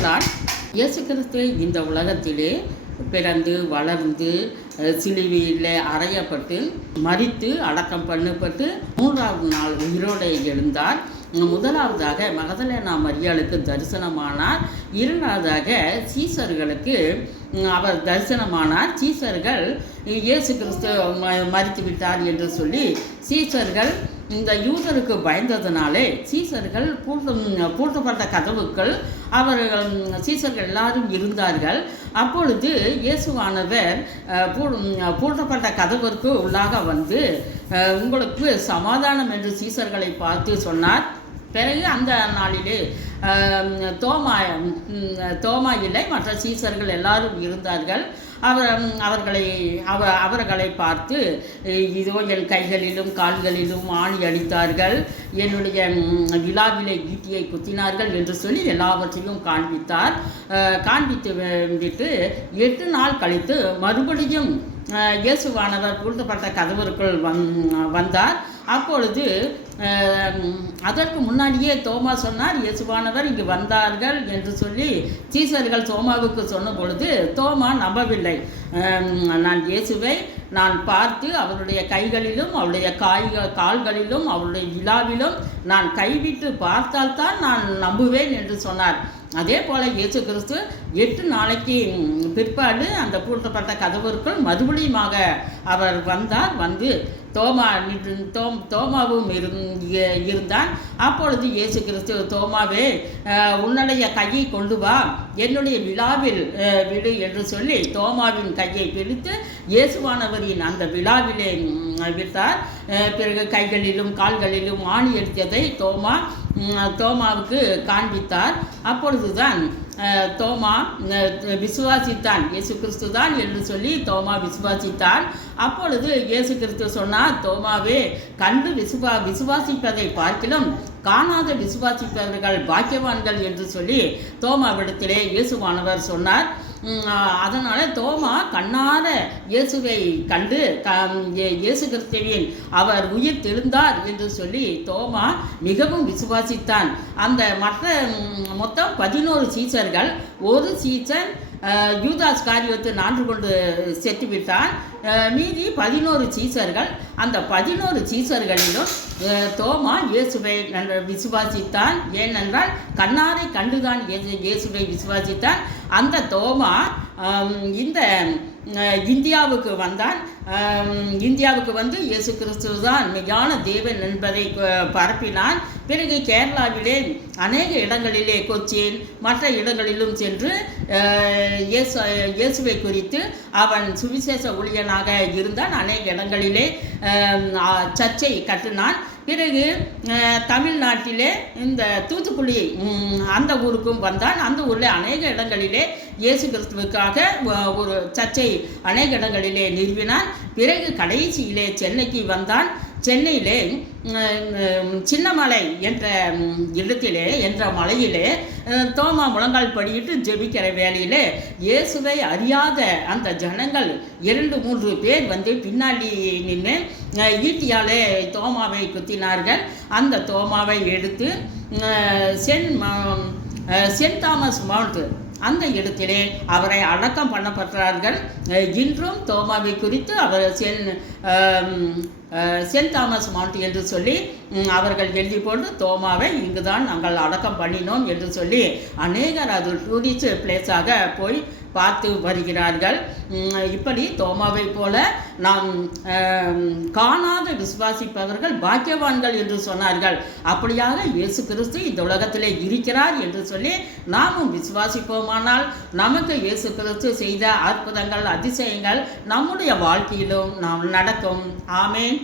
பார்க்கலாம். இயேசு கிறிஸ்து இந்த உலகத்திலே பிறந்து வளர்ந்து சிலுவையில் அறையப்பட்டு மரித்து அடக்கம் பண்ணப்பட்டு 3ஆவது நாள் உயிரோடு எழுந்தார். முதலாவதாக மகதலேனா மரியாளுக்கு தரிசனமானார். இரண்டாவதாக சீசர்களுக்கு அவர் தரிசனமானார். சீசர்கள் இயேசு கிறிஸ்து மரித்து விட்டார் என்று சொல்லி சீசர்கள் இந்த யூதருக்கு பயந்ததினாலே சீசர்கள் பூட்டப்பட்ட கதவுக்குள் அவர்கள் சீசர்கள் எல்லாரும் இருந்தார்கள். அப்பொழுது இயேசுவானவர் பூட்டப்பட்ட கதவிற்கு உள்ளாக வந்து உங்களுக்கு சமாதானம் என்று சீசர்களை பார்த்து சொன்னார். பிறகு அந்த நாளிலே தோமா இல்லை, மற்ற சீசர்கள் எல்லாரும் இருந்தார்கள். அவர்களை பார்த்து இதோ என் கைகளிலும் கால்களிலும் ஆணி அடித்தார்கள், என்னுடைய விழாவிலே ஈட்டியை குத்தினார்கள் என்று சொல்லி எல்லாவற்றையும் காண்பித்து விட்டு 8 நாள் கழித்து மறுபடியும் இயேசுவானவர் பூட்டப்பட்ட கதவிற்குள் வந்தார். அப்பொழுது அதற்கு முன்னாடியே தோமா சொன்னார், இயேசுவானவர் இங்கு வந்தார்கள் என்று சொல்லி சீசர்கள் தோமாவுக்கு சொன்ன பொழுது தோமா நம்பவில்லை. நான் இயேசுவை நான் பார்த்து அவருடைய கைகளிலும் அவருடைய கால்களிலும் அவருடைய விழாவிலும் நான் கைவிட்டு பார்த்தால்தான் நான் நம்புவேன் என்று சொன்னார். அதே போல் இயேசு கிறிஸ்து 8 நாளைக்கு பிற்பாடு அந்த பூட்டப்பட்ட கதவிற்குள் மறுபடியுமாக அவர் வந்தார். வந்து தோமாவும் இருந்தான். அப்பொழுது இயேசு கிறிஸ்து, தோமாவே உன்னுடைய கையை கொண்டு வா, என்னுடைய விழாவில் விடு என்று சொல்லி தோமாவின் கையை பிடித்து இயேசுவானவரின் அந்த விழாவிலே விட்டார். பிறகு கைகளிலும் கால்களிலும் ஆணி அடித்ததை தோமாவுக்கு காண்பித்தார். அப்பொழுதுதான் தோமா விசுவாசித்தான், இயேசு கிறிஸ்து தான் என்று சொல்லி தோமா விசுவாசித்தான். அப்பொழுது இயேசு கிறிஸ்து சொன்னார், தோமாவே கண்டு விசுவாசிப்பதை பார்க்கிலும் காணாத விசுவாசிப்பவர்கள் பாக்கியவான்கள் என்று சொல்லி தோமாவிடத்திலே இயேசுவானவர் சொன்னார். அதனால் தோமா கண்ணார இயேசுவை கண்டு இயேசு கிறிஸ்துவின் அவர் உயிர் தெழுந்தார் என்று சொல்லி தோமா மிகவும் விசுவாசித்தான். அந்த மொத்தம் 11 சீசர்கள், ஒரு சீசன் யூதாஸ் காரியத்தை நான்று கொண்டு செத்துவிட்டான். மீதி 11 சீசர்கள். அந்த 11 சீசர்களிலும் தோமா இயேசுவை விசுவாசித்தான். ஏனென்றால் கண்ணாரை கண்டுதான் இயேசுவை விசுவாசித்தான். அந்த தோமா இந்த இந்தியாவுக்கு வந்தான். இந்தியாவுக்கு வந்து இயேசு கிறிஸ்து தான் மெய்யான தேவன் என்பதை பரப்பினான். பிறகு கேரளாவிலே அநேக இடங்களிலே கொச்சின் மற்ற இடங்களிலும் சென்று இயேசுவை குறித்து அவன் சுவிசேஷ ஊழியனாக இருந்தான். அநேக இடங்களிலே சர்ச்சை கட்டினான். பிறகு தமிழ்நாட்டிலே இந்த தூத்துக்குடி அந்த ஊருக்கும் வந்தான். அந்த ஊரில் அநேக இடங்களிலே இயேசு கிறிஸ்துவுக்காக ஒரு சர்ச்சை அநேக இடங்களிலே நிறுவினான். பிறகு கடைசியிலே சென்னைக்கு வந்தான். சென்னையிலே சின்னமலை என்ற மலையிலே தோமா முழங்கால் படியிட்டு ஜெபிக்கிற வேளையிலே இயேசுவை அறியாத அந்த ஜனங்கள் 2-3 பேர் வந்து பின்னாடி நின்று ஈட்டியாலே தோமாவை குத்தினார்கள். அந்த தோமாவை எடுத்து சென்ட் தாமஸ் மவுண்ட் அந்த இடத்திலே அவரை அடக்கம் பண்ணப்பட்டார்கள். இன்றும் தோமாவை குறித்து அவர் சென்ட் தாமஸ் மவுண்ட் என்று சொல்லி அவர்கள் எழுதி போட்டு தோமாவை இங்குதான் நாங்கள் அடக்கம் பண்ணினோம் என்று சொல்லி அநேகர் அது டூரிஸ்ட் பிளேஸாக போய் பார்த்து வருகிறார்கள். இப்படி தோமாவை போல நாம் காணாத விசுவாசிப்பவர்கள் பாக்கியவான்கள் என்று சொன்னார்கள். அப்படியாக இயேசு கிறிஸ்து இந்த உலகத்திலே இருக்கிறார் என்று சொல்லி நாமும் விசுவாசிப்போமானால் நமக்கு இயேசு கிறிஸ்து செய்த அற்புதங்கள் அதிசயங்கள் நம்முடைய வாழ்க்கையிலும் நாம் நடக்கும். ஆமேன்.